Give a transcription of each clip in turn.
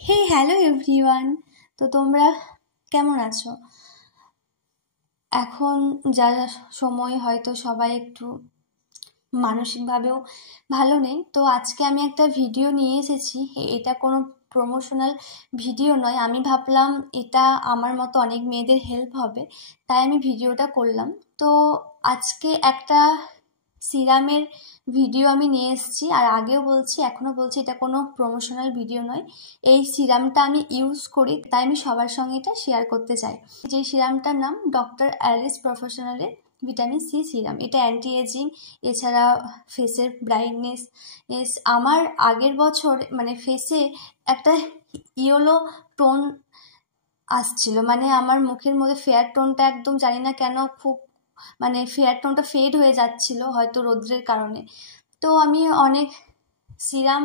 হে hello everyone. তো তোমরা কেমন আছো? এখন যা সময় হয়তো সবাই একটু মানসিকভাবেও ভালো নেই, তো আজকে আমি একটা ভিডিও নিয়ে এসেছি। এটা কোনো প্রমোশনাল ভিডিও নয়, আমি ভাবলাম এটা আমার মতো অনেক মেয়েদের হেল্প হবে, তাই আমি ভিডিওটা করলাম। তো আজকে একটা সিরামের ভিডিও আমি নিয়ে এসেছি, আর আগেও বলছি এখনও বলছি এটা কোনো প্রমোশনাল ভিডিও নয়। এই সিরামটা আমি ইউজ করি, তাই আমি সবার সঙ্গে এটা শেয়ার করতে চাই। যে সিরামটার নাম ডক্টর অ্যালিস প্রফেশনালের ভিটামিন সি সিরাম। এটা অ্যান্টি এজিং, এছাড়া ফেসের ব্রাইটনেস। আমার আগের বছর মানে ফেসে একটা ইয়েলো টোন আসছিল, মানে আমার মুখের মধ্যে ফেয়ার টোনটা একদম জানি না কেন খুব মানে ফেয়ার টোনটা ফেড হয়ে যাচ্ছিল, হয়তো রৌদ্রের কারণে। তো আমি অনেক সিরাম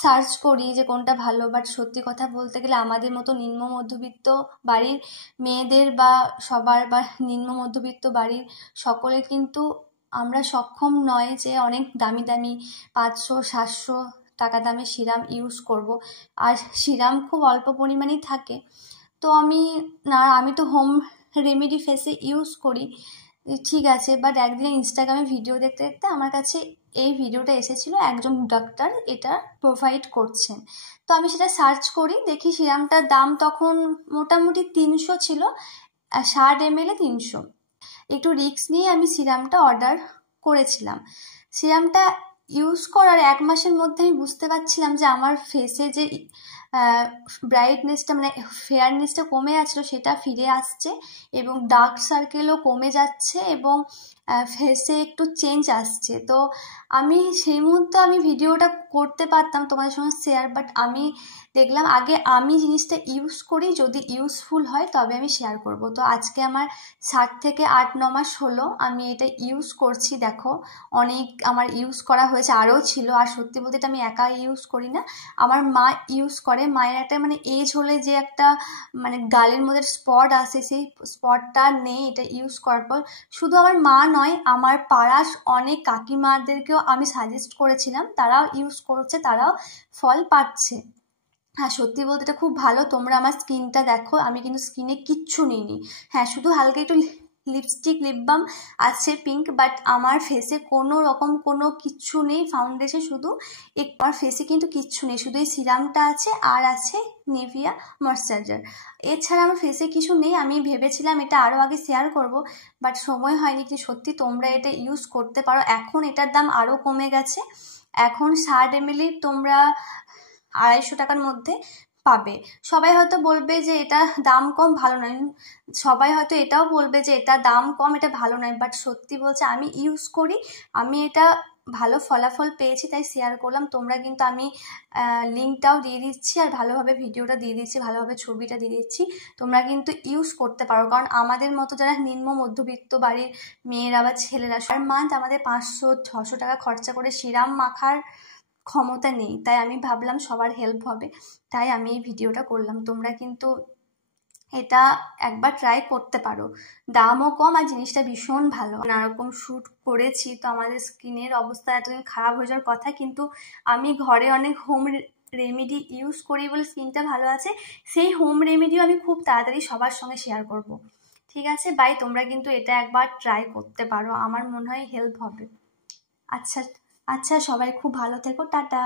সার্চ করি যে কোনটা ভালো, বাট সত্যি কথা বলতে গেলে আমাদের মতো নিম্ন মধ্যবিত্ত বাড়ির মেয়েদের বা সবার বা নিম্ন মধ্যবিত্ত বাড়ির সকলের কিন্তু আমরা সক্ষম নয় যে অনেক দামি দামি 500-700 টাকা দামের সিরাম ইউজ করব। আর সিরাম খুব অল্প পরিমাণেই থাকে। তো আমি তো হোম রেমেডি ফেসে ইউজ করি, ঠিক আছে। বাট একদিন ইনস্টাগ্রামে ভিডিও দেখতে দেখতে আমার কাছে এই ভিডিওটা এসেছিল, একজন ডাক্তার এটা প্রোভাইড করছেন। তো আমি সেটা সার্চ করি, দেখি সিরামটার দাম তখন মোটামুটি 300 ছিল, 60 ml 300। একটু রিস্ক নিয়ে আমি সিরামটা অর্ডার করেছিলাম। সিরামটা ইউজ করার 1 মাসের মধ্যে আমি বুঝতে পারছিলাম যে আমার ফেসে যে ব্রাইটনেসটা মানে ফেয়ারনেসটা কমে যাচ্ছিলো সেটা ফিরে আসছে, এবং ডার্ক সার্কেলও কমে যাচ্ছে, এবং ফেসে একটু চেঞ্জ আসছে। তো আমি সেই মুহূর্তে আমি ভিডিওটা করতে পারতাম তোমাদের সঙ্গে শেয়ার, বাট আমি দেখলাম আগে আমি জিনিসটা ইউজ করি, যদি ইউজফুল হয় তবে আমি শেয়ার করব। তো আজকে আমার 7 থেকে 8-9 মাস হলো আমি এটা ইউজ করছি। দেখো অনেক আমার ইউজ করা হয়েছে, আরও ছিল। আর সত্যি বলতে এটা আমি একা ইউজ করি না, আমার মা ইউজ করে। মায়ের একটা মানে এজ হলে যে একটা মানে গালের মধ্যে স্পট আসে, সেই স্পটটা নেই এটা ইউজ করার পর। শুধু আমার মা নয়, আমার পাড়ার অনেক কাকিমাদেরকেও আমি সাজেস্ট করেছিলাম, তারাও ইউজ করছে, তারাও ফল পাচ্ছে। হ্যাঁ, সত্যি বলতে এটা খুব ভালো। তোমরা আমার স্কিনটা দেখো, আমি কিন্তু স্কিনে কিচ্ছু নিইনি। হ্যাঁ, শুধু হালকা একটু লিপস্টিক লিপ বাম আছে পিঙ্ক, বাট আমার ফেসে কোনো রকম কোনো কিচ্ছু নেই। ফাউন্ডেশন শুধু আমার ফেসে কিন্তু কিচ্ছু নেই, শুধু এই সিরামটা আছে আর আছে নিভিয়া ময়শ্চারাইজার। এছাড়া আমার ফেসে কিছু নেই। আমি ভেবেছিলাম এটা আরও আগে শেয়ার করব, বাট সময় হয়নি। কিন্তু সত্যি তোমরা এটা ইউজ করতে পারো, এখন এটার দাম আরও কমে গেছে। এখন 60 ml তোমরা 250 টাকার মধ্যে পাবে। সবাই হয়তো বলবে যে এটা দাম কম, ভালো নয়। সবাই হয়তো এটাও বলবে যে এটা দাম কম, এটা ভালো নয়, বাট সত্যি বলছে আমি ইউজ করি, আমি এটা ভালো ফলাফল পেয়েছি, তাই শেয়ার করলাম। তোমরা কিন্তু আমি লিঙ্কটাও দিয়ে দিচ্ছি, আর ভালোভাবে ভিডিওটা দিয়ে দিচ্ছি, ভালোভাবে ছবিটা দিয়ে দিচ্ছি। তোমরা কিন্তু ইউজ করতে পারো, কারণ আমাদের মতো যারা নিম্ন মধ্যবিত্ত বাড়ির মেয়েরা বা ছেলেরা পার মান্থ আমাদের 500-600 টাকা খরচা করে সিরাম মাখার ক্ষমতা নেই। তাই আমি ভাবলাম সবার হেল্প হবে, তাই আমি এই ভিডিওটা করলাম। তোমরা কিন্তু এটা একবার ট্রাই করতে পারো, দামও কম আর জিনিসটা ভীষণ ভালো। নানারকম শ্যুট করেছি, তো আমাদের স্কিনের অবস্থা এতদিন খারাপ হয়ে যাওয়ার কথা, কিন্তু আমি ঘরে অনেক হোম রেমেডি ইউজ করি বলে স্কিনটা ভালো আছে। সেই হোম রেমেডিও আমি খুব তাড়াতাড়ি সবার সঙ্গে শেয়ার করব। ঠিক আছে বাই, তোমরা কিন্তু এটা একবার ট্রাই করতে পারো, আমার মনে হয় হেল্প হবে। আচ্ছা আচ্ছা, সবাই খুব ভালো থেকো, টাটা।